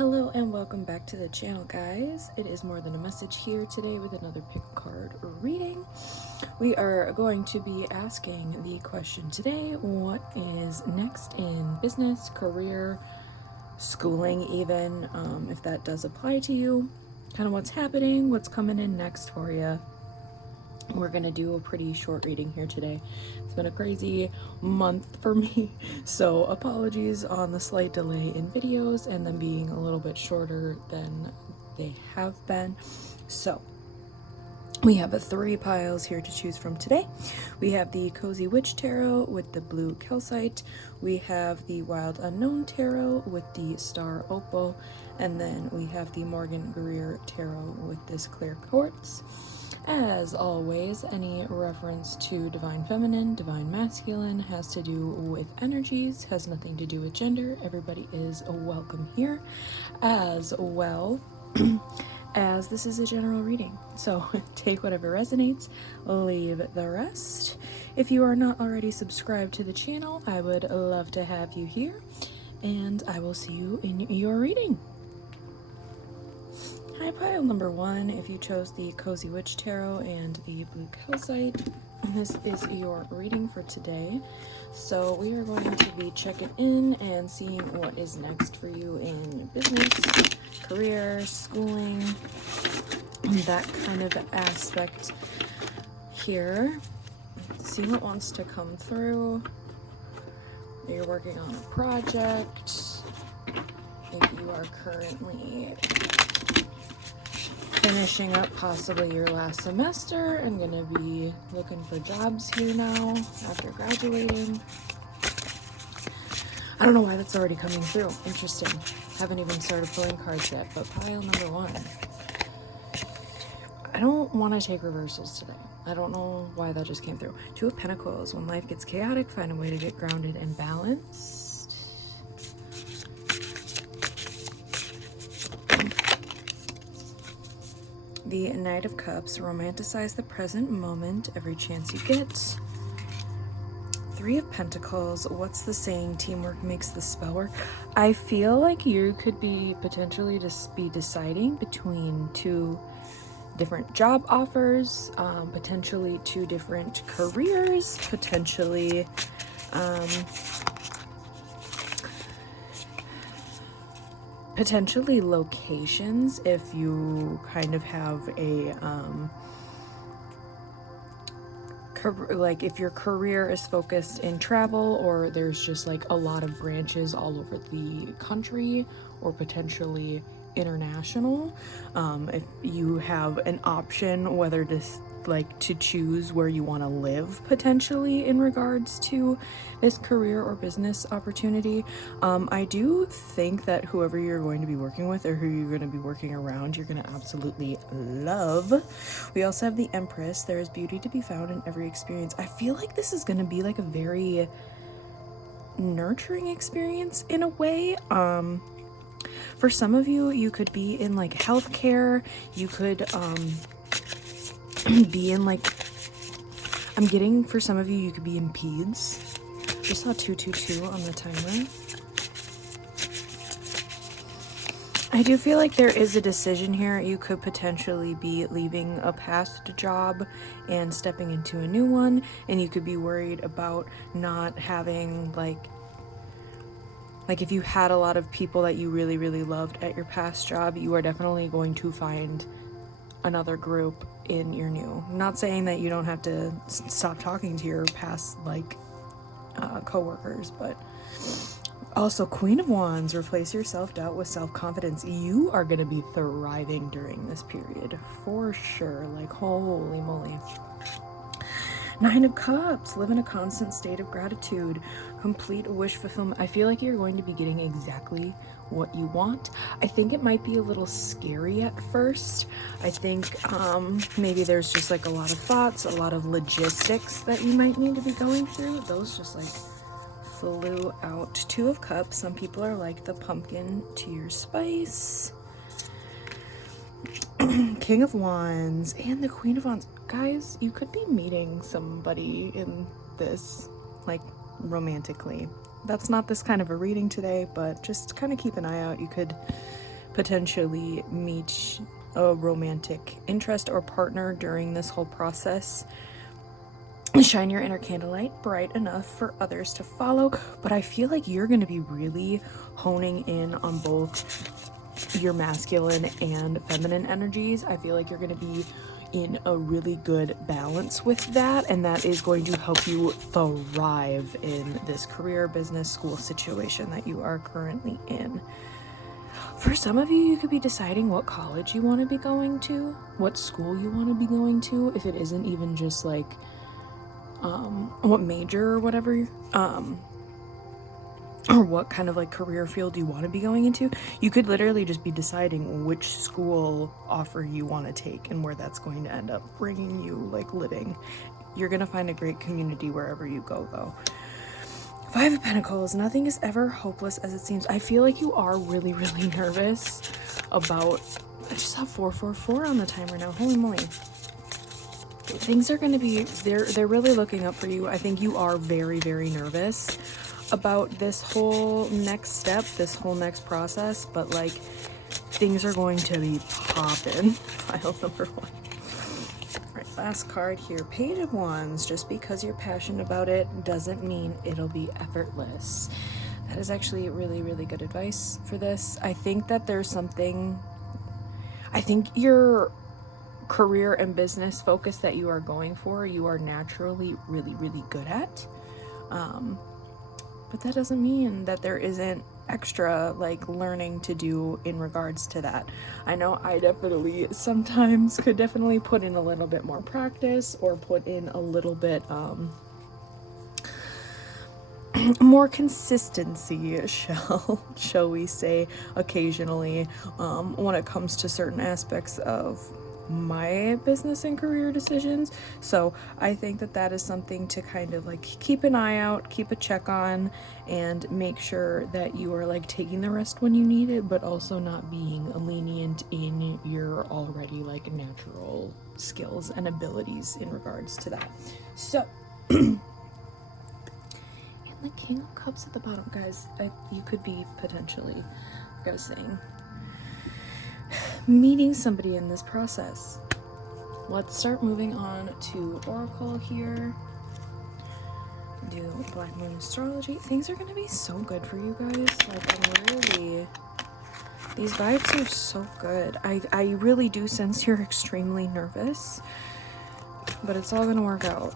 Hello and welcome back to the channel, guys. It is More Than a Message here today with another pick card reading. We are going to be asking the question today: what is next in business, career, schooling, even if that does apply to you? Kind of what's happening, what's coming in next for you. We're gonna do a pretty short reading here today. It's been a crazy month for me, so apologies on the slight delay in videos and them being a little bit shorter than they have been. So we have 3 piles here to choose from today. We have the Cozy Witch Tarot with the blue calcite. We have the Wild Unknown Tarot with the Star Opal. And then we have the Morgan Greer Tarot with this clear quartz. As always, any reference to divine feminine, divine masculine has to do with energies, has nothing to do with gender. Everybody is welcome here, as well as this is a general reading. So take whatever resonates, leave the rest. If you are not already subscribed to the channel, I would love to have you here, and I will see you in your reading. Hi, pile number 1, if you chose the Cozy Witch Tarot and the blue calcite, this is your reading for today. So we are going to be checking in and seeing what is next for you in business, career, schooling, that kind of aspect here. See what wants to come through. You're working on a project. If you are currently finishing up possibly your last semester and gonna be looking for jobs here now after graduating. I don't know why that's already coming through. Interesting. Haven't even started pulling cards yet, but pile number 1. I don't want to take reverses today. I don't know why that just came through. 2 of Pentacles. When life gets chaotic, find a way to get grounded and balanced. The Knight of Cups, romanticize the present moment every chance you get. 3 of Pentacles, what's the saying? Teamwork makes the spell work. I feel like you could be potentially just be deciding between 2 different job offers, potentially 2 different careers, potentially locations if you kind of have a like if your career is focused in travel, or there's just like a lot of branches all over the country, or potentially international. If you have an option whether to choose where you want to live potentially in regards to this career or business opportunity. I do think that whoever you're going to be working with or who you're going to be working around, you're going to absolutely love. We also have the Empress. There is beauty to be found in every experience. I feel like this is going to be like a very nurturing experience in a way. For some of you, you could be in like healthcare. You could be in like, I'm getting for some of you, you could be in peds. Just saw 222 on the timer. I do feel like there is a decision here. You could potentially be leaving a past job and stepping into a new one, and you could be worried about not having like if you had a lot of people that you really, really loved at your past job, you are definitely going to find another group in your new. I'm not saying that you don't have to stop talking to your past co-workers, but also Queen of Wands, replace your self-doubt with self-confidence. You are going to be thriving during this period for sure. Like, holy moly. 9 of Cups, live in a constant state of gratitude, complete wish fulfillment. I feel like you're going to be getting exactly what you want. I think it might be a little scary at first. I think maybe there's just like a lot of thoughts, a lot of logistics that you might need to be going through. Those just like flew out. 2 of Cups, some people are like the pumpkin to your spice. King of Wands and the Queen of Wands. Guys, you could be meeting somebody in this, like, romantically. That's not this kind of a reading today, but just kind of keep an eye out. You could potentially meet a romantic interest or partner during this whole process. Shine your inner candlelight bright enough for others to follow, but I feel like you're going to be really honing in on both your masculine and feminine energies. I feel like you're going to be in a really good balance with that, and that is going to help you thrive in this career, business, school situation that you are currently in. For some of you, you could be deciding what college you want to be going to, what school you want to be going to, if it isn't even just like what major or whatever, or what kind of like career field you want to be going into. You could literally just be deciding which school offer you want to take and where that's going to end up bringing you like living. You're going to find a great community wherever you go though. Five of Pentacles, nothing is ever hopeless as it seems. I feel like you are really, really nervous about, I just have 444 on the timer now, holy moly. Things are going to be, they're really looking up for you. I think you are very, very nervous about this whole next step, this whole next process, but like things are going to be popping. File number 1. All right, last card here, Page of Wands. Just because you're passionate about it doesn't mean it'll be effortless. That is actually really, really good advice for this. I think that there's something, I think your career and business focus that you are going for, you are naturally really, really good at. But that doesn't mean that there isn't extra like learning to do in regards to that. I know I definitely sometimes could definitely put in a little bit more practice or put in a little bit more consistency, shall we say, occasionally when it comes to certain aspects of my business and career decisions. So I think that that is something to kind of like keep an eye out, keep a check on, and make sure that you are like taking the rest when you need it, but also not being lenient in your already like natural skills and abilities in regards to that. So and the King of Cups at the bottom, guys, you could be potentially, guys, saying meeting somebody in this process. Let's start moving on to Oracle here. Do Black Moon Astrology. Things are going to be so good for you guys. Like, I'm really, these vibes are so good. I really do sense you're extremely nervous, but it's all going to work out.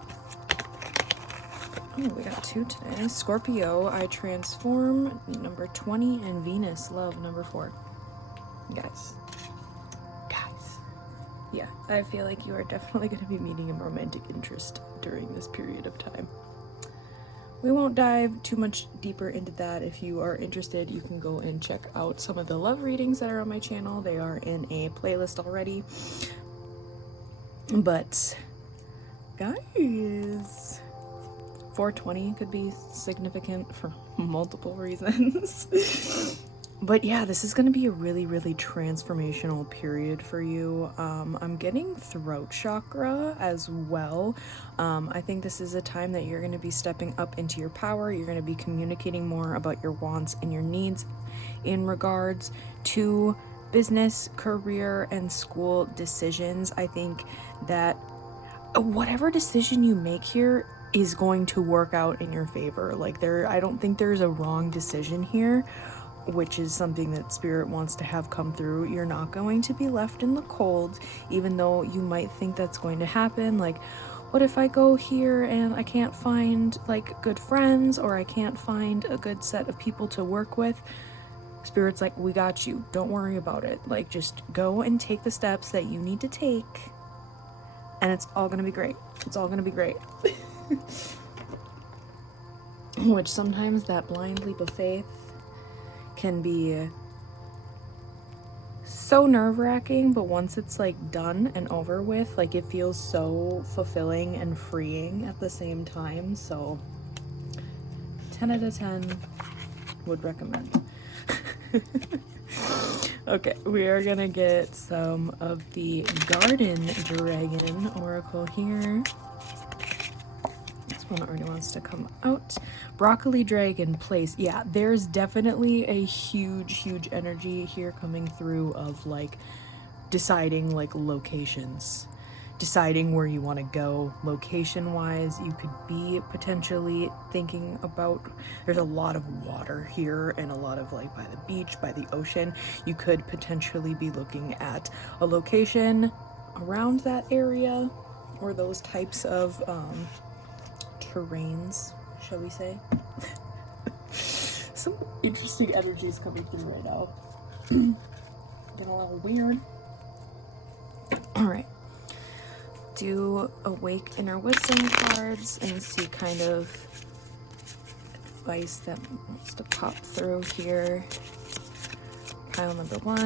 Oh, we got 2 today. Scorpio, I transform, number 20, and Venus, love, number 4. Guys, yeah, I feel like you are definitely going to be meeting a romantic interest during this period of time. We won't dive too much deeper into that. If you are interested, you can go and check out some of the love readings that are on my channel. They are in a playlist already. But guys, 420 could be significant for multiple reasons. But yeah, this is going to be a really, really transformational period for you. I'm getting throat chakra as well. I think this is a time that you're going to be stepping up into your power. You're going to be communicating more about your wants and your needs in regards to business, career, and school decisions. I think that whatever decision you make here is going to work out in your favor. Like, I don't think there's a wrong decision here, which is something that Spirit wants to have come through. You're not going to be left in the cold, even though you might think that's going to happen. Like, what if I go here and I can't find like good friends, or I can't find a good set of people to work with? Spirit's like, we got you. Don't worry about it. Like, just go and take the steps that you need to take, and it's all gonna be great. It's all gonna be great. Which sometimes that blind leap of faith can be so nerve-wracking, but once it's like done and over with, like, it feels so fulfilling and freeing at the same time. So 10 out of 10 would recommend. Okay, we are gonna get some of the Garden Dragon Oracle here. This one already wants to come out. Broccoli dragon place. Yeah, there's definitely a huge energy here coming through of like deciding like locations, deciding where you want to go location wise. You could be potentially thinking about, there's a lot of water here and a lot of like by the beach, by the ocean. You could potentially be looking at a location around that area or those types of terrains, shall we say. Some interesting energies coming through right now. Getting a little weird. All right. Do awake inner wisdom cards and see kind of advice that wants to pop through here. Pile number 1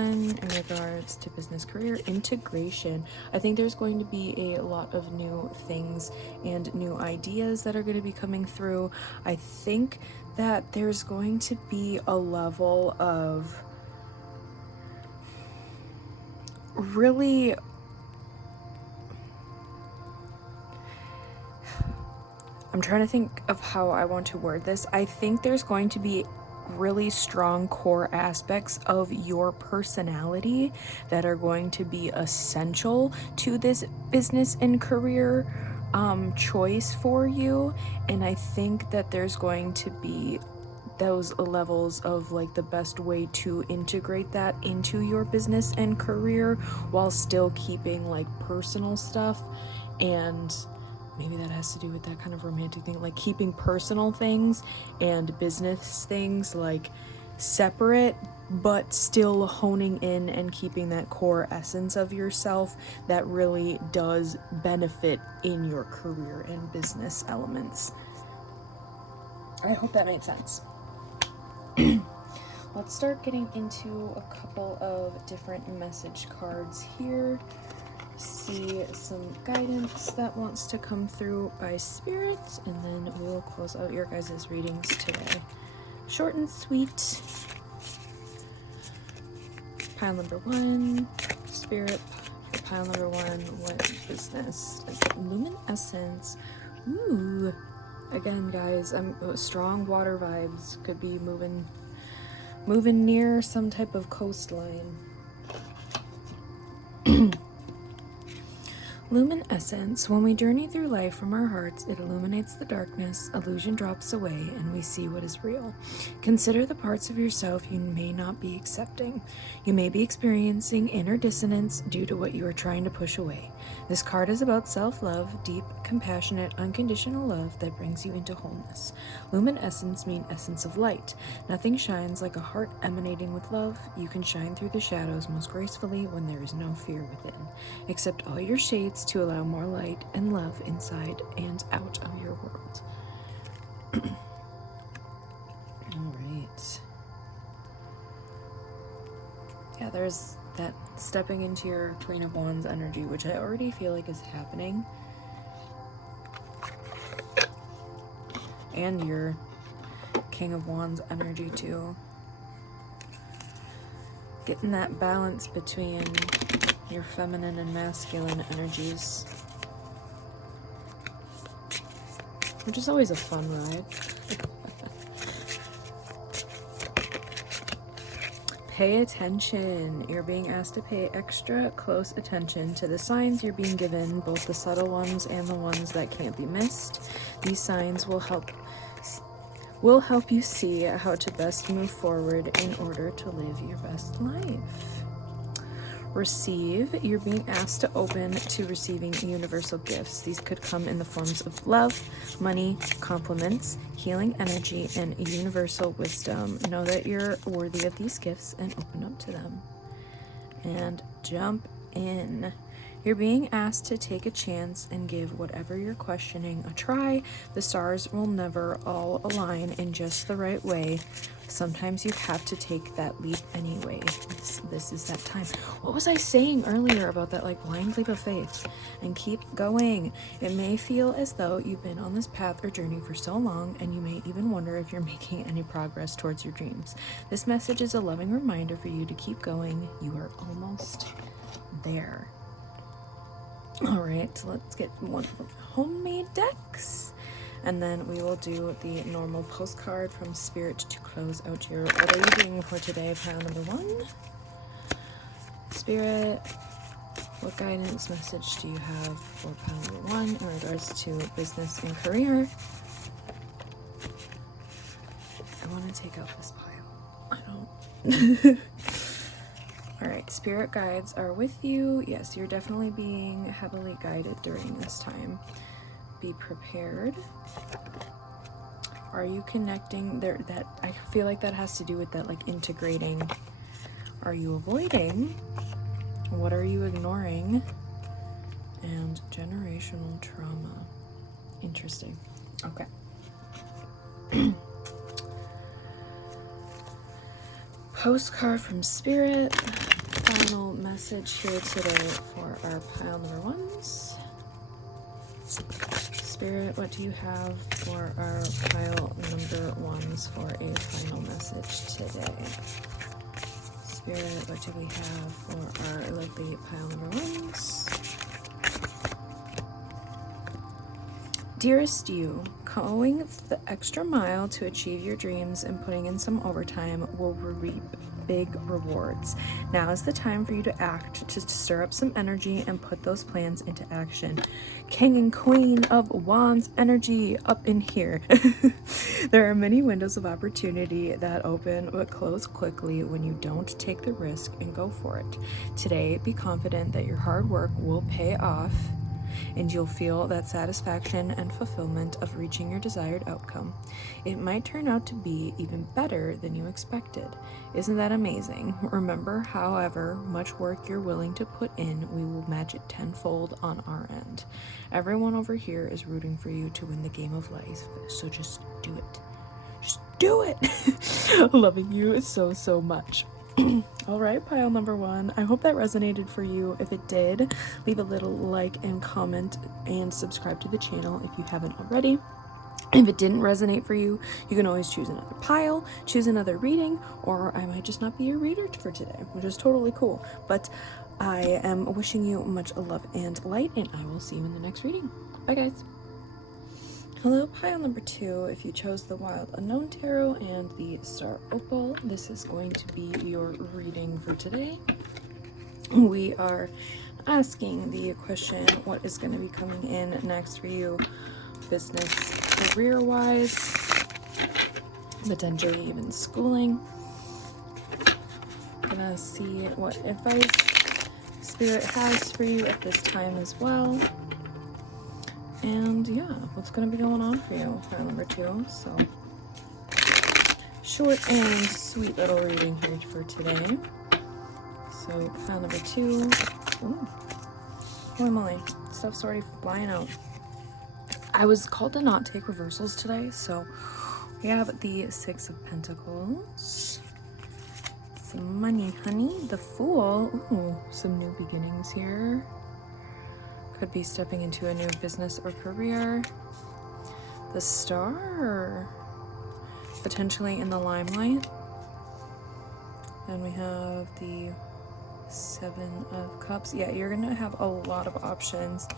in regards to business career integration. I think there's going to be a lot of new things and new ideas that are going to be coming through. I think that there's going to be a level of really I'm trying to think of how I want to word this. I think there's going to be really strong core aspects of your personality that are going to be essential to this business and career choice for you. And I think that there's going to be those levels of like the best way to integrate that into your business and career while still keeping like personal stuff, and maybe that has to do with that kind of romantic thing, like keeping personal things and business things like separate, but still honing in and keeping that core essence of yourself that really does benefit in your career and business elements. I hope that made sense. Let's start getting into a couple of different message cards here. See some guidance that wants to come through by spirit, and then we will close out your guys' readings today. Short and sweet. Pile number 1, spirit. For pile number 1, what business? Luminescence. Ooh. Again, guys, strong water vibes. Could be moving near some type of coastline. Luminescence. When we journey through life from our hearts, it illuminates the darkness, illusion drops away, and we see what is real. Consider the parts of yourself you may not be accepting. You may be experiencing inner dissonance due to what you are trying to push away. This card is about self-love, deep, compassionate, unconditional love that brings you into wholeness. Luminescence means essence of light. Nothing shines like a heart emanating with love. You can shine through the shadows most gracefully when there is no fear within. Accept all your shades to allow more light and love inside and out of your world. All right. Yeah, there's that stepping into your Queen of Wands energy, which I already feel like is happening. And your King of Wands energy too. Getting that balance between your feminine and masculine energies, which is always a fun ride. Pay attention. You're being asked to pay extra close attention to the signs you're being given, both the subtle ones and the ones that can't be missed. These signs will help you see how to best move forward in order to live your best life. Receive. You're being asked to open to receiving universal gifts. These could come in the forms of love, money, compliments, healing energy, and universal wisdom. Know that you're worthy of these gifts and open up to them. And jump in. You're being asked to take a chance and give whatever you're questioning a try. The stars will never all align in just the right way. Sometimes you have to take that leap anyway. This is that time. What was I saying earlier about that like blind leap of faith? And keep going. It may feel as though you've been on this path or journey for so long, and you may even wonder if you're making any progress towards your dreams. This message is a loving reminder for you to keep going. You are almost there. All right, so let's get one of the homemade decks. And then we will do the normal postcard from Spirit to close out your reading for today, pile number 1. Spirit, what guidance message do you have for pile number 1 in regards to business and career? I want to take out this pile. I don't. Alright, spirit guides are with you. Yes, you're definitely being heavily guided during this time. Be prepared. Are you connecting there? That I feel like that has to do with that, like integrating. Are you avoiding? What are you ignoring? And generational trauma. Interesting. Okay. Postcard from Spirit. Final message here today for our pile number 1s. Spirit, what do you have for our pile number 1s for a final message today? Spirit, what do we have for our lovely pile number 1s? Dearest you, going the extra mile to achieve your dreams and putting in some overtime will reap big rewards. Now is the time for you to act, to stir up some energy and put those plans into action. King and Queen of Wands energy up in here. There are many windows of opportunity that open but close quickly when you don't take the risk and go for it. Today, be confident that your hard work will pay off, and you'll feel that satisfaction and fulfillment of reaching your desired outcome. It might turn out to be even better than you expected. Isn't that amazing? Remember, however much work you're willing to put in, we will match it tenfold on our end. Everyone over here is rooting for you to win the game of life, so just do it. Just do it! Loving you so, so much. All right, pile number 1. I hope that resonated for you. If it did, leave a little like and comment and subscribe to the channel if you haven't already. If it didn't resonate for you, you can always choose another pile, choose another reading, or I might just not be your reader for today, which is totally cool. But I am wishing you much love and light, and I will see you in the next reading. Bye, guys. Hello, pile number 2. If you chose the Wild Unknown Tarot and the Star Opal, this is going to be your reading for today. We are asking the question, what is going to be coming in next for you, business, career-wise, potentially even schooling. Gonna see what advice Spirit has for you at this time as well. And yeah, what's going to be going on for you, pile number 2. So, short and sweet little reading here for today. So, pile number 2. Ooh. Holy moly, stuff's already flying out. I was called to not take reversals today, so we have the 6 of Pentacles. Some money, honey. The Fool. Ooh, some new beginnings here. Could be stepping into a new business or career. The Star, potentially in the limelight. And we have the 7 of Cups. Yeah, you're gonna have a lot of options.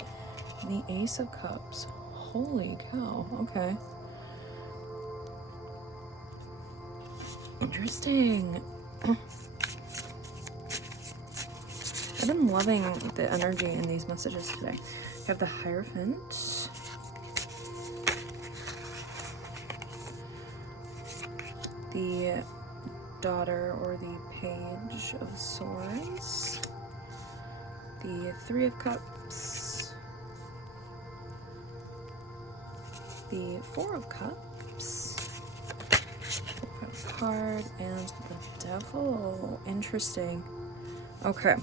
And the Ace of Cups. Holy cow, okay. Interesting. I've been loving the energy in these messages today. You have the Hierophant. The Daughter or the Page of Swords. The 3 of Cups. The 4 of Cups. Card and the Devil. Interesting. Okay.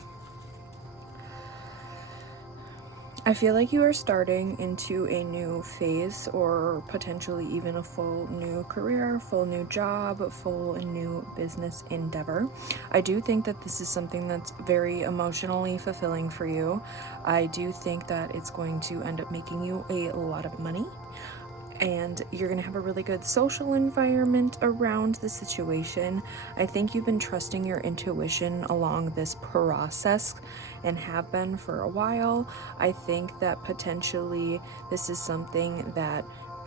I feel like you are starting into a new phase, or potentially even a full new career, full new job, full new business endeavor. I do think that this is something that's very emotionally fulfilling for you. I do think that it's going to end up making you a lot of money, and you're going to have a really good social environment around the situation. I think you've been trusting your intuition along this process and have been for a while. I think that potentially this is something that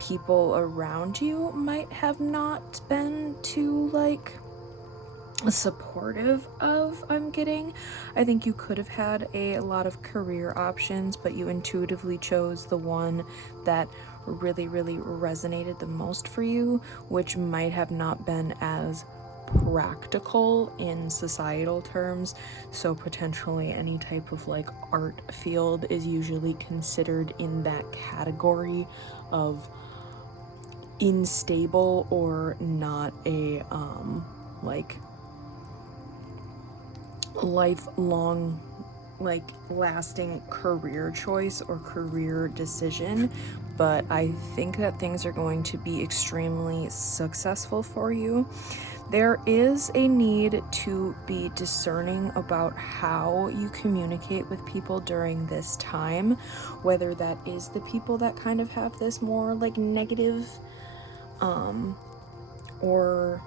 people around you might have not been too like supportive of, I'm getting. I think you could have had a lot of career options, but you intuitively chose the one that really resonated the most for you, which might have not been as practical in societal terms. So potentially any type of like art field is usually considered in that category of unstable or not a like lifelong, like lasting career choice or career decision. But I think that things are going to be extremely successful for you. There is a need to be discerning about how you communicate with people during this time, whether that is the people that kind of have this more like negative or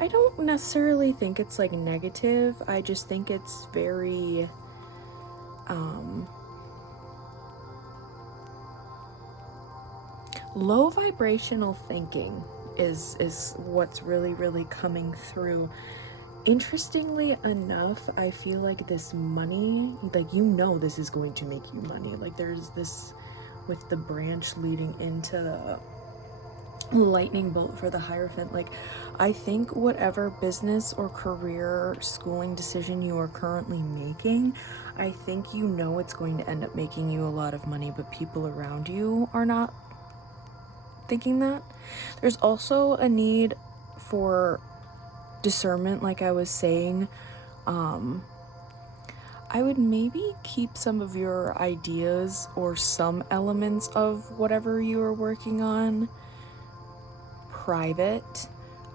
I don't necessarily think it's like negative. I just think it's very low vibrational thinking is what's really coming through. Interestingly enough, I feel like this money, like this is going to make you money. Like there's this with the branch leading into the lightning bolt for the Hierophant. Like I think whatever business or career schooling decision you are currently making, I think it's going to end up making you a lot of money, but people around you are not thinking that. There's also a need for discernment, like I was saying. I would maybe keep some of your ideas or some elements of whatever you are working on private.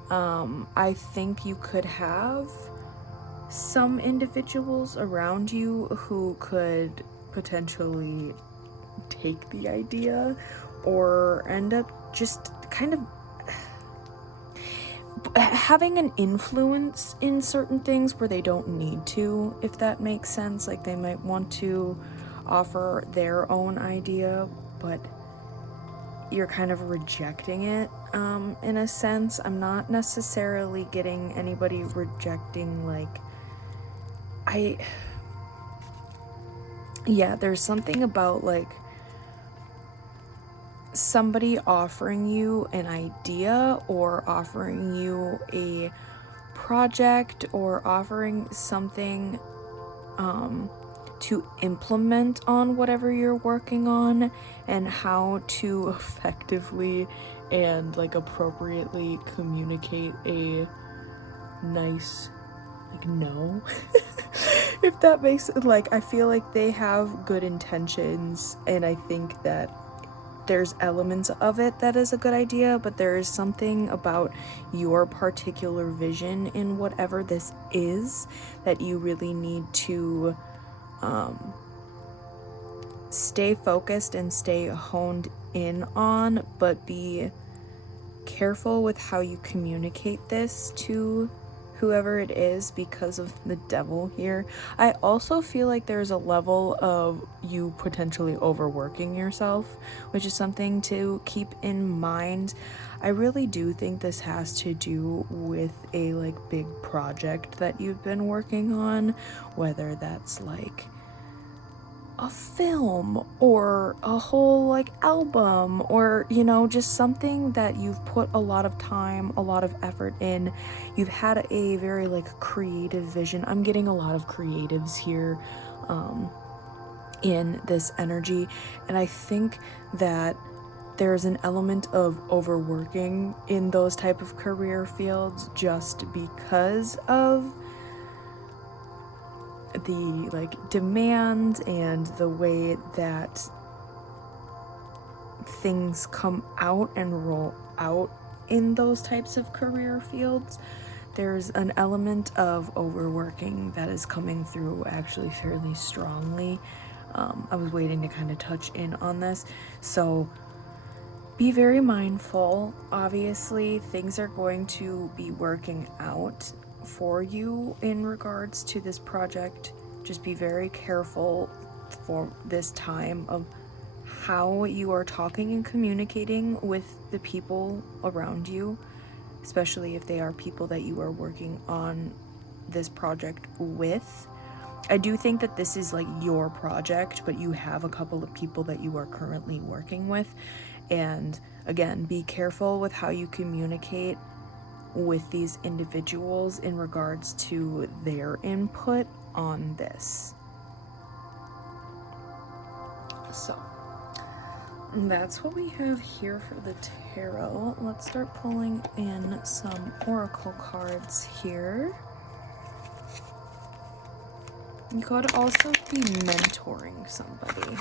I think you could have some individuals around you who could potentially take the idea or end up just kind of having an influence in certain things where they don't need to, if that makes sense. Like they might want to offer their own idea, but you're kind of rejecting it in a sense. I'm not necessarily getting anybody rejecting, like, there's something about like somebody offering you an idea or offering you a project or offering something to implement on whatever you're working on, and how to effectively and like appropriately communicate a nice like no if that makes it. Like I feel like they have good intentions, and I think that there's elements of it that is a good idea, but there is something about your particular vision in whatever this is that you really need to stay focused and stay honed in on, but be careful with how you communicate this to whoever it is because of the devil here. I also feel like there's a level of you potentially overworking yourself, which is something to keep in mind. I really do think this has to do with a like big project that you've been working on, whether that's like a film or a whole like album, or just something that you've put a lot of time, a lot of effort in. You've had a very like creative vision. I'm getting a lot of creatives here in this energy, and I think that there's an element of overworking in those type of career fields just because of the like demand and the way that things come out and roll out in those types of career fields. There's an element of overworking that is coming through actually fairly strongly. I was waiting to kind of touch in on this, so be very mindful. Obviously things are going to be working out for you in regards to this project. Just be very careful for this time of how you are talking and communicating with the people around you, especially if they are people that you are working on this project with. I do think that this is like your project, but you have a couple of people that you are currently working with. And again, be careful with how you communicate with these individuals in regards to their input on this. So that's what we have here for the tarot. Let's start pulling in some oracle cards here. You could also be mentoring somebody.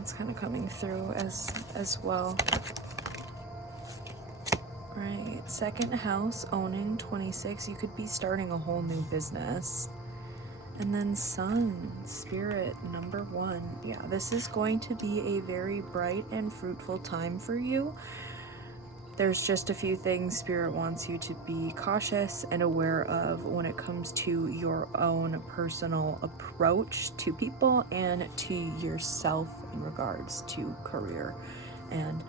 It's kind of coming through as well. Right, second house, owning 26. You could be starting a whole new business. And then Sun, Spirit, number 1. Yeah, this is going to be a very bright and fruitful time for you. There's just a few things Spirit wants you to be cautious and aware of when it comes to your own personal approach to people and to yourself in regards to career and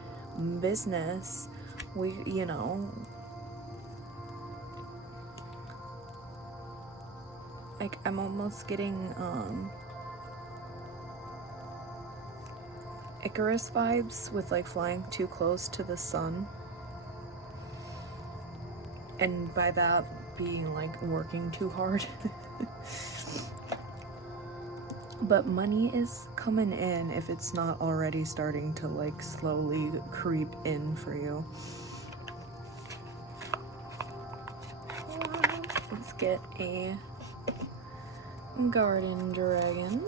business. Like, I'm almost getting Icarus vibes with like flying too close to the sun. And by that being like working too hard. But money is coming in if it's not already starting to like slowly creep in for you. Let's get a garden dragon.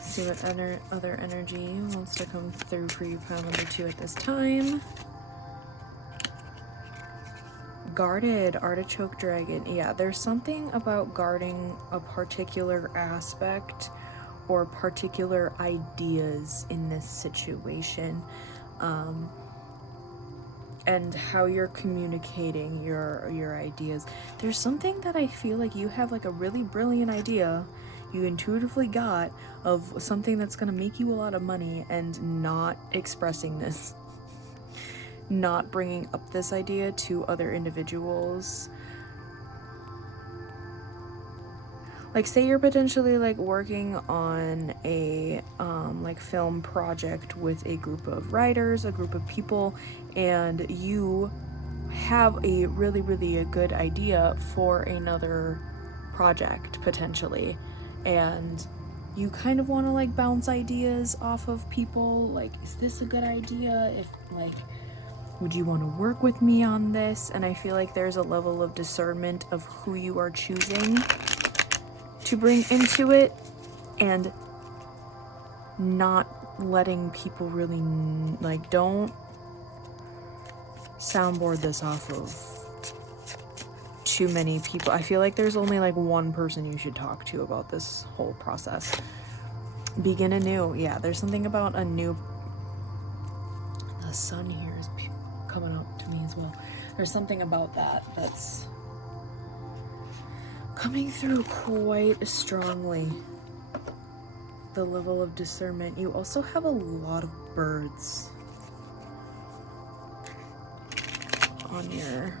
See what other energy wants to come through for you, pile number 2 at this time. Guarded artichoke dragon. Yeah, there's something about guarding a particular aspect or particular ideas in this situation, and how you're communicating your ideas. There's something that I feel like you have like a really brilliant idea you intuitively got of something that's going to make you a lot of money, and not expressing this, not bringing up this idea to other individuals. Like, say you're potentially like working on a like film project with a group of writers, a group of people, and you have a really a good idea for another project potentially, and you kind of want to like bounce ideas off of people, like, is this a good idea? If like, would you want to work with me on this? And I feel like there's a level of discernment of who you are choosing to bring into it, and not letting people really like, don't soundboard this off of too many people. I feel like there's only like one person you should talk to about this whole process. Begin anew. Yeah, there's something about a new, the sun here is coming up to me as well. There's something about that that's coming through quite strongly. The level of discernment. You also have a lot of birds on your,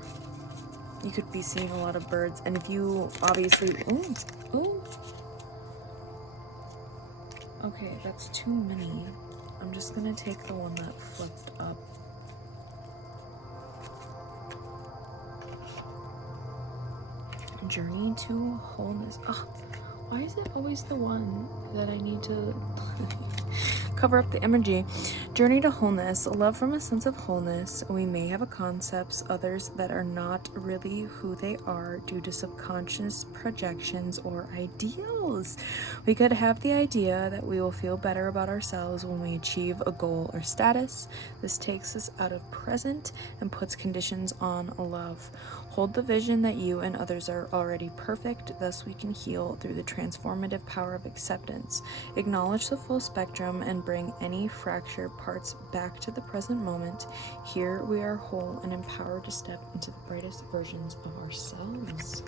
you could be seeing a lot of birds, and if you obviously, ooh, okay, that's too many. I'm just gonna take the one that flipped up. Journey to wholeness. Oh, why is it always the one that I need to cover up the energy? Journey to wholeness. Love from a sense of wholeness. We may have concepts, others that are not really who they are due to subconscious projections or ideals. We could have the idea that we will feel better about ourselves when we achieve a goal or status. This takes us out of present and puts conditions on love. Hold the vision that you and others are already perfect, thus we can heal through the transformative power of acceptance. Acknowledge the full spectrum and bring any fractured parts back to the present moment. Here we are whole and empowered to step into the brightest versions of ourselves.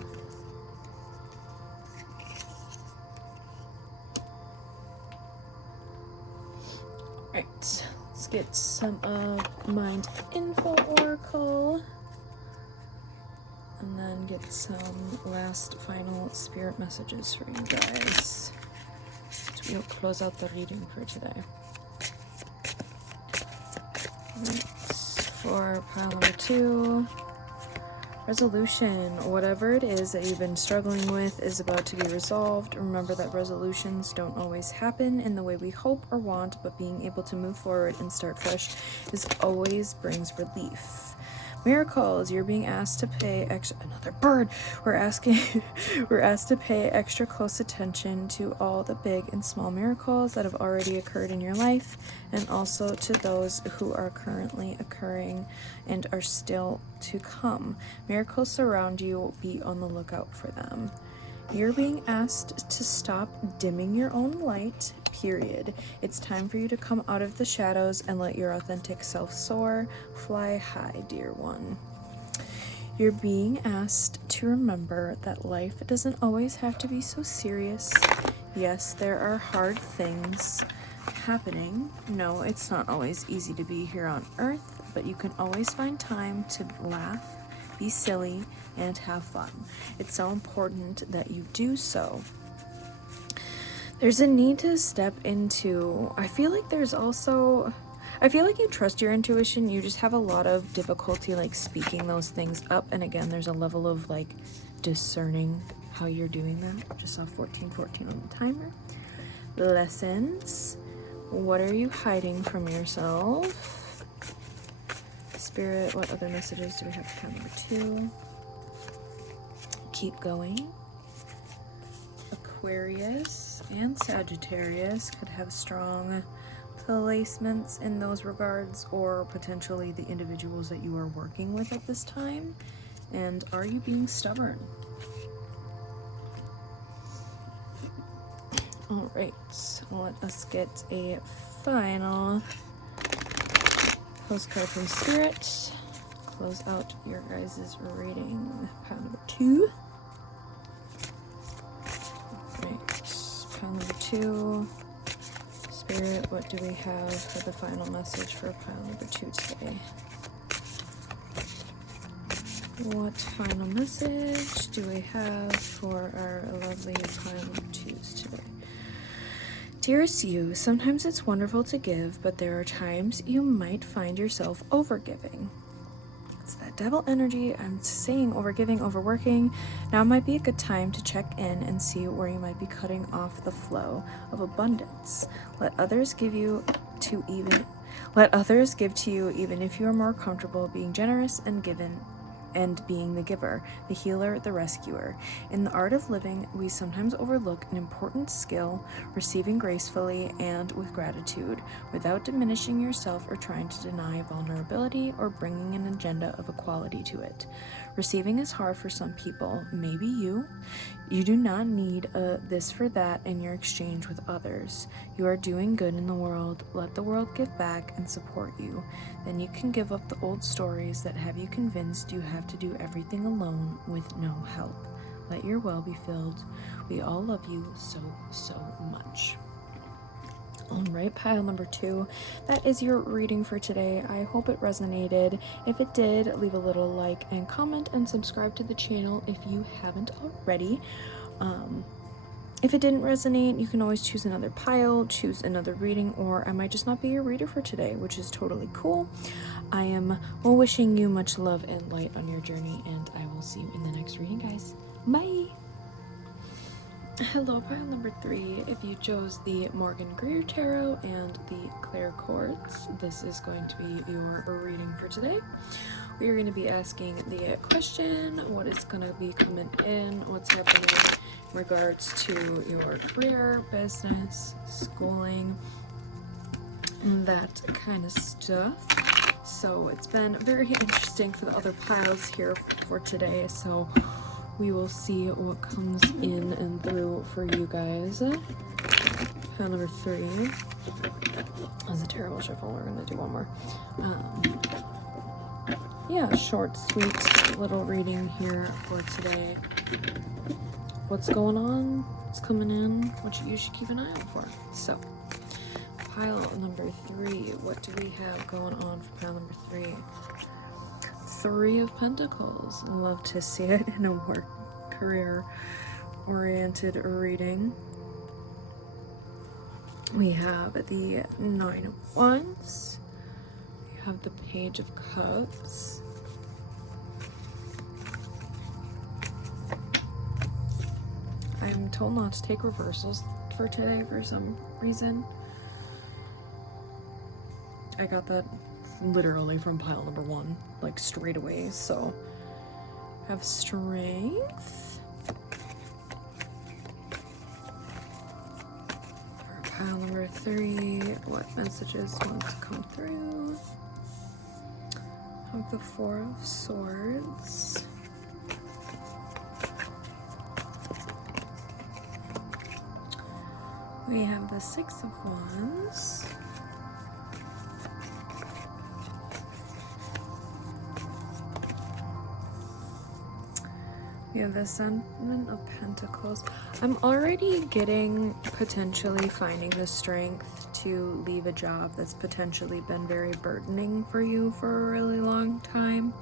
Alright, let's get some of Mind Info Oracle. And then get some last final spirit messages for you guys. So we'll close out the reading for today. Right. For pile number 2, resolution. Whatever it is that you've been struggling with is about to be resolved. Remember that resolutions don't always happen in the way we hope or want, but being able to move forward and start fresh always brings relief. Miracles, you're being asked to pay another bird. We're asked to pay extra close attention to all the big and small miracles that have already occurred in your life, and also to those who are currently occurring and are still to come. Miracles surround you. Be on the lookout for them. You're being asked to stop dimming your own light, period. It's time for you to come out of the shadows and let your authentic self soar. Fly high, dear one. You're being asked to remember that life doesn't always have to be so serious. Yes, there are hard things happening. No, it's not always easy to be here on Earth, but you can always find time to laugh, be silly, and have fun. It's so important that you do so. There's a need to step into, I feel like you trust your intuition, you just have a lot of difficulty like speaking those things up, and again there's a level of like discerning how you're doing that. Just saw 1414 on the timer. Lessons. What are you hiding from yourself? Spirit, what other messages do we have for number 2? Keep going. Aquarius and Sagittarius could have strong placements in those regards, or potentially the individuals that you are working with at this time. And are you being stubborn? All right, let us get a final postcard from Spirit. Close out your guys' reading. Pile number 2. Right, pile number 2. Spirit, what do we have for the final message for pile number 2 today? What final message do we have for our lovely pile number 2s today? Dearest you, sometimes it's wonderful to give, but there are times you might find yourself overgiving. It's that devil energy. I'm saying overgiving, overworking. Now might be a good time to check in and see where you might be cutting off the flow of abundance. Let others give to you even if you are more comfortable being generous and given and being the giver, the healer, the rescuer. In the art of living, we sometimes overlook an important skill, receiving gracefully and with gratitude, without diminishing yourself or trying to deny vulnerability or bringing an agenda of equality to it. Receiving is hard for some people, maybe you. You do not need this for that in your exchange with others. You are doing good in the world. Let the world give back and support you. Then you can give up the old stories that have you convinced you have to do everything alone with no help. Let your well be filled. We all love you so, so much. Alright, pile number 2. That is your reading for today. I hope it resonated. If it did, leave a little like and comment and subscribe to the channel if you haven't already. If it didn't resonate, you can always choose another pile, choose another reading, or I might just not be your reader for today, which is totally cool. I am wishing you much love and light on your journey, and I will see you in the next reading, guys. Bye! Hello, pile number 3. If you chose the Morgan Greer Tarot and the Claire Quartz, this is going to be your reading for today. We are going to be asking the question, what is going to be coming in, what's happening in regards to your career, business, schooling, and that kind of stuff. So it's been very interesting for the other piles here for today, so we will see what comes in and through for you guys. Pile number 3. That was a terrible shuffle. We're going to do one more. Yeah, short, sweet little reading here for today. What's going on? What's coming in? What you should keep an eye out for. So, pile number 3. What do we have going on for pile number 3? 3 of Pentacles. Love to see it in a more career-oriented reading. We have the 9 of Wands. We have the Page of Cups. I'm told not to take reversals for today for some reason. I got that literally from pile number 1, like straight away. So have Strength. For pile number 3, what messages want to come through? Have the 4 of Swords. We have the 6 of Wands. We have the 7 of Pentacles. I'm already getting potentially finding the strength to leave a job that's potentially been very burdening for you for a really long time.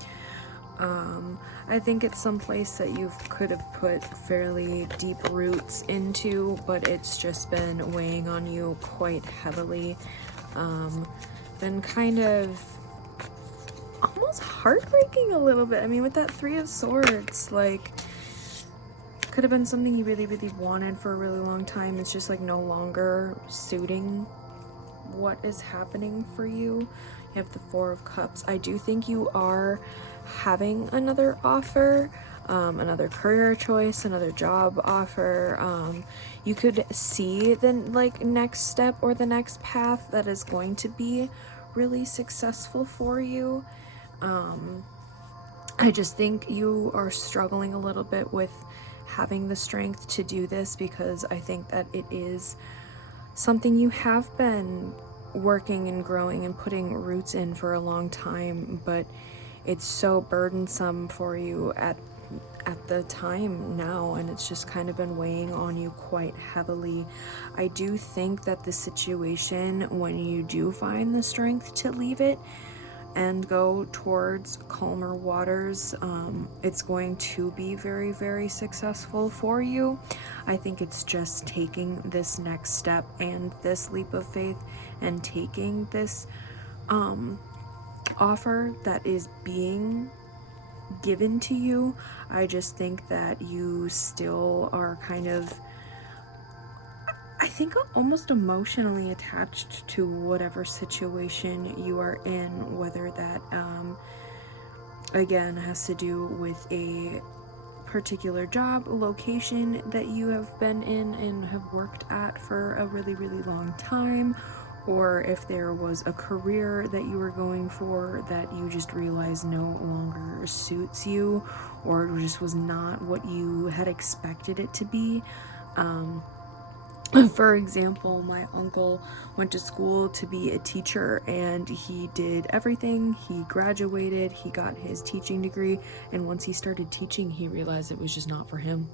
I think it's some place that you could have put fairly deep roots into, but it's just been weighing on you quite heavily. Been kind of almost heartbreaking a little bit. I mean, with that 3 of Swords, like, could have been something you really, really wanted for a really long time. It's just like no longer suiting what is happening for you. You have the 4 of Cups. I do think you are having another offer, another career choice, another job offer. You could see the next step or the next path that is going to be really successful for you. I just think you are struggling a little bit with having the strength to do this, because I think that it is something you have been working and growing and putting roots in for a long time, but it's so burdensome for you at the time now, and it's just kind of been weighing on you quite heavily. I do think that the situation, when you do find the strength to leave it and go towards calmer waters, it's going to be very, very successful for you. I think it's just taking this next step and this leap of faith and taking this offer that is being given to you. I just think that you still are kind of, I think, almost emotionally attached to whatever situation you are in, whether that again has to do with a particular job location that you have been in and have worked at for a really, really long time, or if there was a career that you were going for that you just realized no longer suits you, or just was not what you had expected it to be. For example, my uncle went to school to be a teacher, and he did everything. He graduated, he got his teaching degree, and once he started teaching, he realized it was just not for him.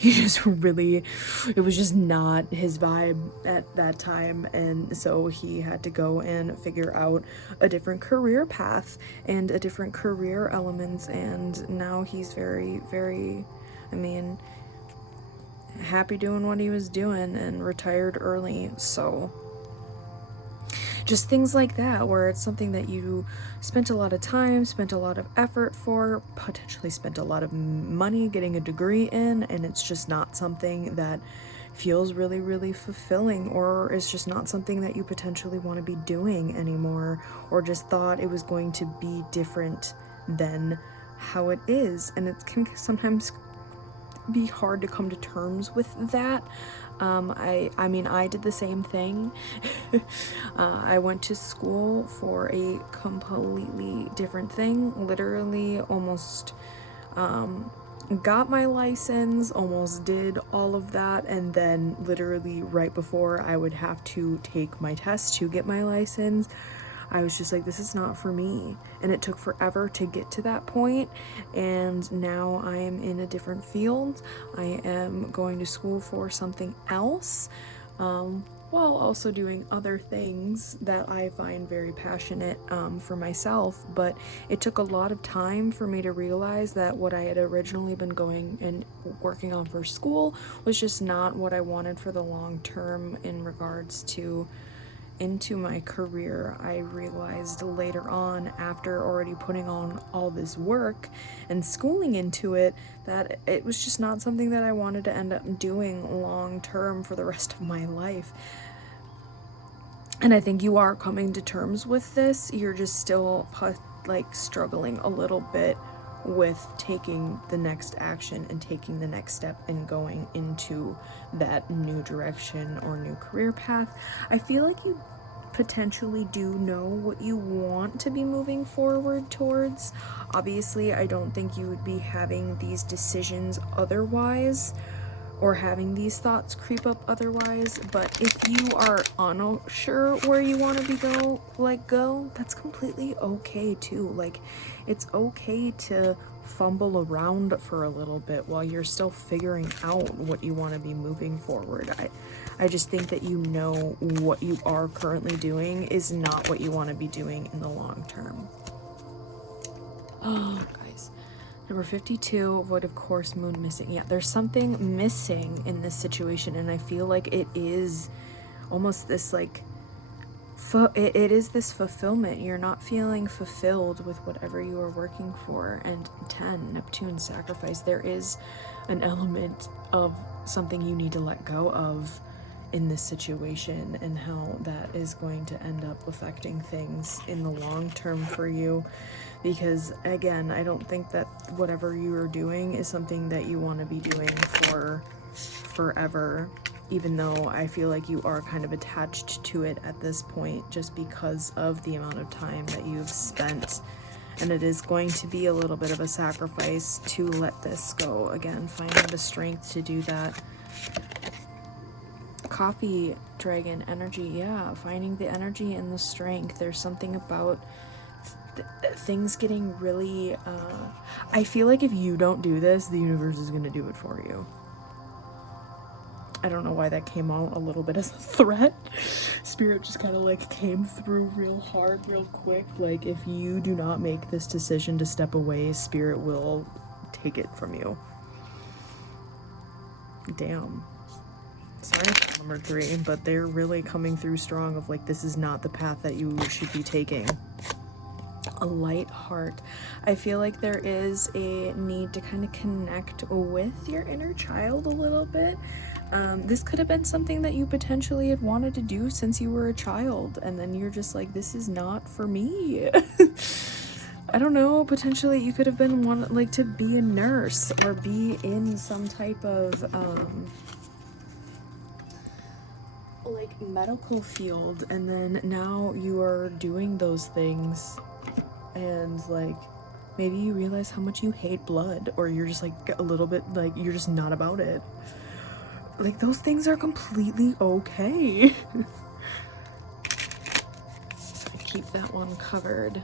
It was just not his vibe at that time, and so he had to go and figure out a different career path and a different career elements, and now he's very, very, happy doing what he was doing and retired early. So just things like that, where it's something that you spent a lot of time, spent a lot of effort for, potentially spent a lot of money getting a degree in, and it's just not something that feels really, really fulfilling, or is just not something that you potentially want to be doing anymore, or just thought it was going to be different than how it is. And it can sometimes be hard to come to terms with that. I did the same thing. I went to school for a completely different thing, literally almost got my license, almost did all of that, and then literally right before I would have to take my test to get my license, I was just like, this is not for me. And it took forever to get to that point. And now I am in a different field. I am going to school for something else. while also doing other things that I find very passionate for myself. But it took a lot of time for me to realize that what I had originally been going and working on for school was just not what I wanted for the long term in regards to into my career. I realized later on, after already putting on all this work and schooling into it, that it was just not something that I wanted to end up doing long term for the rest of my life. And I think you are coming to terms with this. You're just still like struggling a little bit with taking the next action and taking the next step and going into that new direction or new career path. I feel like you potentially do know what you want to be moving forward towards. Obviously, I don't think you would be having these decisions otherwise, or having these thoughts creep up otherwise. But if you are unsure where you want to go, that's completely okay too. Like, it's okay to fumble around for a little bit while you're still figuring out what you want to be moving forward. I just think that you know what you are currently doing is not what you want to be doing in the long term. Oh, guys. Number 52, avoid of course, moon missing. Yeah, there's something missing in this situation, and I feel like it is almost this like it is this fulfillment. You're not feeling fulfilled with whatever you are working for. And 10, Neptune sacrifice. There is an element of something you need to let go of in this situation, and how that is going to end up affecting things in the long term for you. Because again, I don't think that whatever you are doing is something that you want to be doing for forever, even though I feel like you are kind of attached to it at this point just because of the amount of time that you've spent. And it is going to be a little bit of a sacrifice to let this go. Again, finding the strength to do that. Coffee dragon energy, yeah, finding the energy and the strength. There's something about things getting really I feel like if you don't do this, the universe is going to do it for you. I don't know why that came out a little bit as a threat. Spirit just kind of like came through real hard, real quick. Like, if you do not make this decision to step away, Spirit will take it from you. Damn. Sorry, number 3, but they're really coming through strong of like, this is not the path that you should be taking. A light heart. I feel like there is a need to kind of connect with your inner child a little bit. This could have been something that you potentially had wanted to do since you were a child, and then you're just like, this is not for me. I don't know, potentially you could have been like to be a nurse or be in some type of like medical field, and then now you are doing those things, and like maybe you realize how much you hate blood, or you're just like a little bit like you're just not about it. Like, those things are completely okay. Keep that one covered.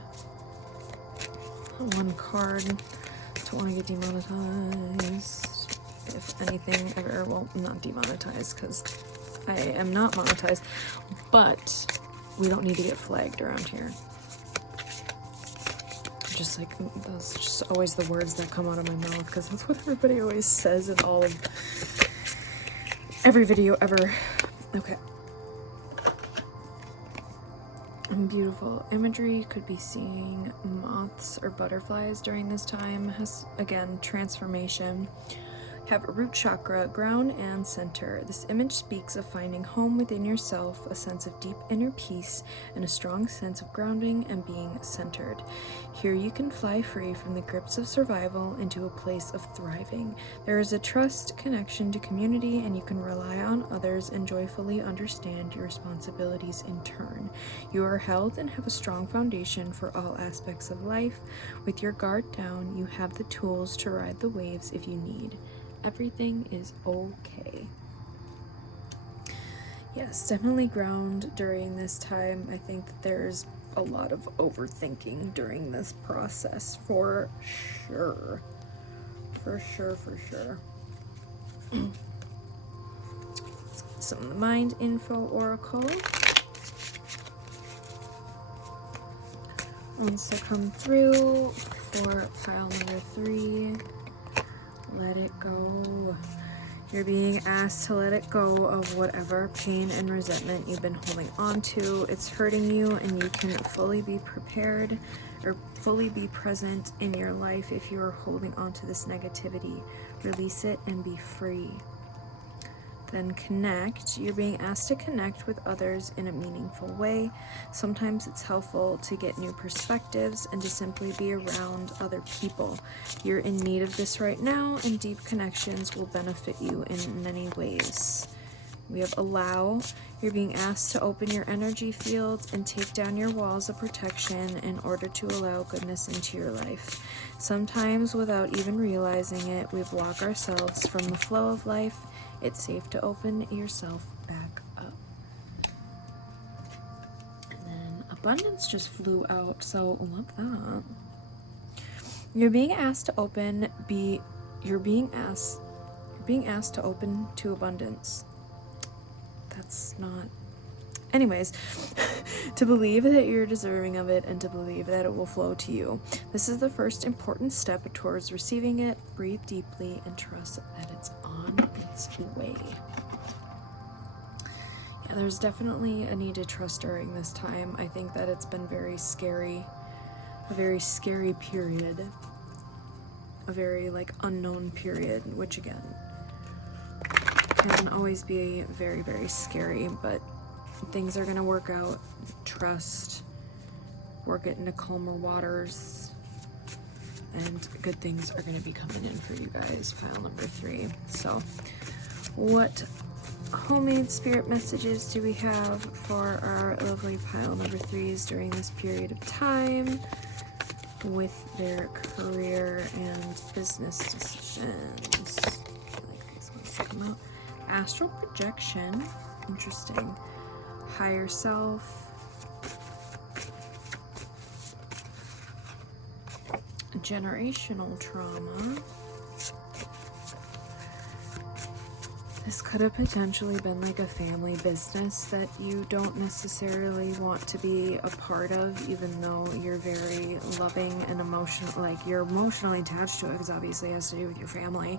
One card. Don't want to get demonetized. If anything ever, well, not demonetized because I am not monetized, but we don't need to get flagged around here. Just like, that's just always the words that come out of my mouth, because that's what everybody always says in all of every video ever. Okay. Beautiful imagery. Could be seeing moths or butterflies during this time. Has, again, transformation. Have a root chakra, ground, and center. This image speaks of finding home within yourself, a sense of deep inner peace, and a strong sense of grounding and being centered. Here you can fly free from the grips of survival into a place of thriving. There is a trust, connection to community, and you can rely on others and joyfully understand your responsibilities in turn. You are held and have a strong foundation for all aspects of life. With your guard down, you have the tools to ride the waves if you need. Everything is okay. Yes, definitely ground during this time. I think that there's a lot of overthinking during this process, for sure. For sure. some of the Mind Info Oracle. Wants to come through for pile number 3. Let it go. You're being asked to let it go of whatever pain and resentment you've been holding on to. It's hurting you, and you can fully be prepared or fully be present in your life if you are holding on to this negativity. Release it and be free. Then connect. You're being asked to connect with others in a meaningful way. Sometimes it's helpful to get new perspectives and to simply be around other people. You're in need of this right now, and deep connections will benefit you in many ways. We have allow. You're being asked to open your energy field and take down your walls of protection in order to allow goodness into your life. Sometimes, without even realizing it, we block ourselves from the flow of life. It's safe to open yourself back up. And then abundance just flew out, so love that. You're being asked to open. You're being asked to open to abundance. That's not. Anyways, to believe that you're deserving of it and to believe that it will flow to you. This is the first important step towards receiving it. Breathe deeply and trust that it's on its way. Yeah, there's definitely a need to trust during this time. I think that it's been very scary, a very scary period, a very unknown period, which again can always be very, very scary, but things are going to work out. Trust. We're getting to calmer waters, and good things are going to be coming in for you guys. Pile number 3. So what homemade spirit messages do we have for our lovely pile number 3s during this period of time with their career and business decisions? Astral projection. Interesting. Higher self. Generational trauma. This could have potentially been a family business that you don't necessarily want to be a part of, even though you're very loving and emotional, you're emotionally attached to it, because obviously it has to do with your family.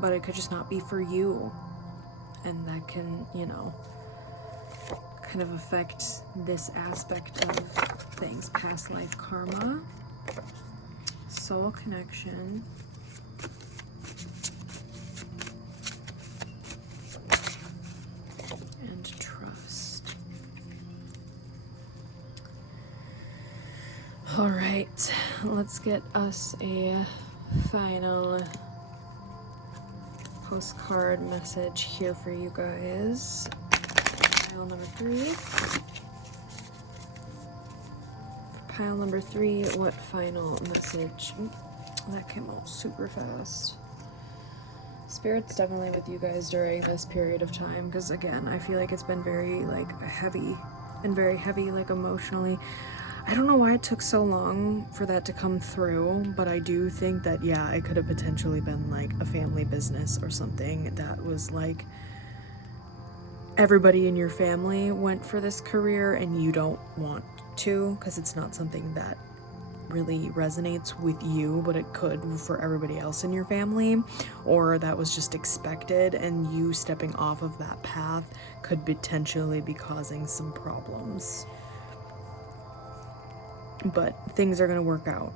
But it could just not be for you, and that can, kind of affect this aspect of things. Past life karma, soul connection, and trust. All right, let's get us a final postcard message here for you guys. Pile number 3. For pile number 3, what final message? That came out super fast. Spirit's definitely with you guys during this period of time, because again, I feel like it's been very heavy and very heavy emotionally. I don't know why it took so long for that to come through, but I do think that, yeah, it could have potentially been a family business or something that was everybody in your family went for this career and you don't want to, because it's not something that really resonates with you, but it could for everybody else in your family, or that was just expected, and you stepping off of that path could potentially be causing some problems. But things are going to work out.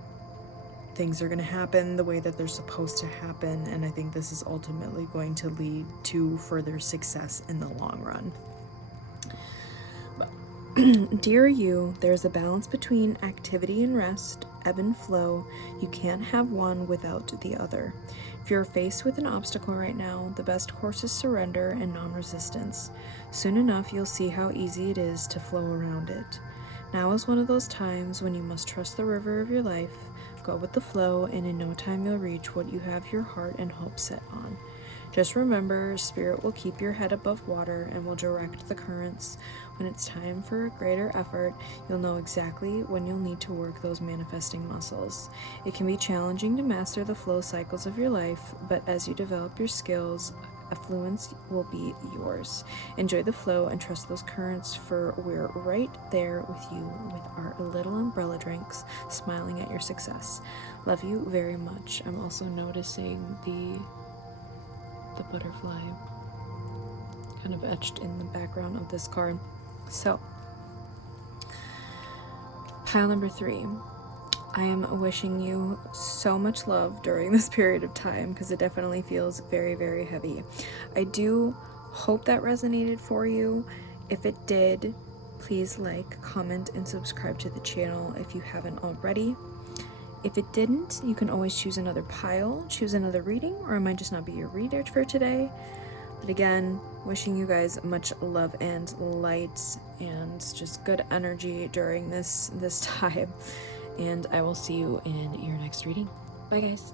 Things are going to happen the way that they're supposed to happen, and I think this is ultimately going to lead to further success in the long run. But, dear you, there's a balance between activity and rest, ebb and flow. You can't have one without the other. If you're faced with an obstacle right now, the best course is surrender and non-resistance. Soon enough, you'll see how easy it is to flow around it. Now is one of those times when you must trust the river of your life, go with the flow, and in no time you'll reach what you have your heart and hope set on. Just remember, Spirit will keep your head above water and will direct the currents. When it's time for a greater effort, you'll know exactly when you'll need to work those manifesting muscles. It can be challenging to master the flow cycles of your life, but as you develop your skills, affluence will be yours. Enjoy the flow and trust those currents, for we're right there with you with our little umbrella drinks, smiling at your success. Love you very much. I'm also noticing the butterfly kind of etched in the background of this card. So, pile number 3. I am wishing you so much love during this period of time, because it definitely feels very, very heavy. I do hope that resonated for you. If it did, please like, comment, and subscribe to the channel if you haven't already. If it didn't, you can always choose another pile, choose another reading, or it might just not be your reader for today. But again, wishing you guys much love and light and just good energy during this time. And I will see you in your next reading. Bye, guys.